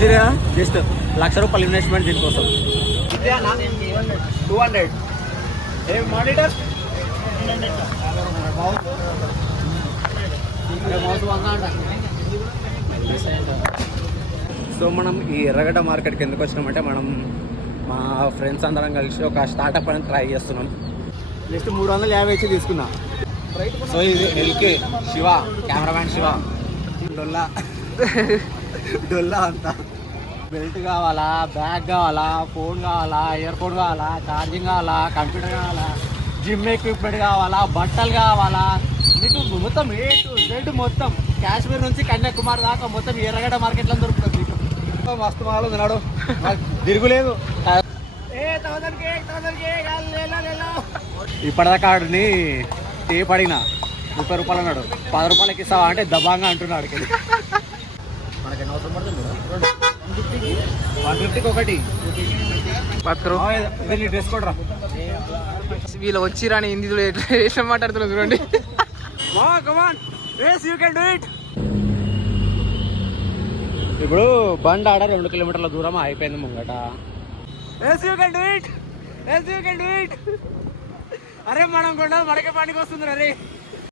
చూసిరా just ₹1,00,000 investment దీనికోసం. 200 ఏం మానిటర్ సో మనం ఈ ఎర్రగడ్డ మార్కెట్కి ఎందుకు వచ్చినామంటే మనం మా ఫ్రెండ్స్ అందరం కలిసి ఒక స్టార్టప్ అనేది ట్రై చేస్తున్నాం. జస్ట్ 350 ఇచ్చి తీసుకున్నా. సో ఇది ఎల్కే శివ, కెమెరామ్యాన్ శివ, డొల్లా అంతా. బెల్ట్ కావాలా, బ్యాగ్ కావాలా, ఫోన్ కావాలా, ఇయర్ ఫోన్ కావాలా, ఛార్జింగ్ కావాలా, కంప్యూటర్ కావాలా, జిమ్ ఎక్విప్మెంట్ కావాలా, బట్టలు కావాలా, మీకు మొత్తం A to Z మొత్తం కాశ్మీర్ నుంచి కన్యాకుమారి దాకా మొత్తం ఎర్రగడ్డ మార్కెట్లో దొరుకుతుంది మీకు. మస్తు మాలో తిన్నాడు, తిరుగులేదు. ఇప్పటిదాకా ఆడిని టేప్ అడిగిన ₹30 అన్నాడు. ₹10 ఇస్తావా అంటే దబాంగా అంటున్నాడు. మనకి ఎన్ని అవసరం పడుతుంది? 150కి ఒకటి. డ్రెస్ కూడా వీళ్ళు వచ్చిరాని హిందీలో ఎట్లా మాట్లాడుతున్నారు చూడండి. ఇప్పుడు బండి ఆడ 2 కిలోమీటర్ల దూరం అయిపోయింది ముంగట. అరే మనం కూడా మనకే పనికి వస్తుంది. అరే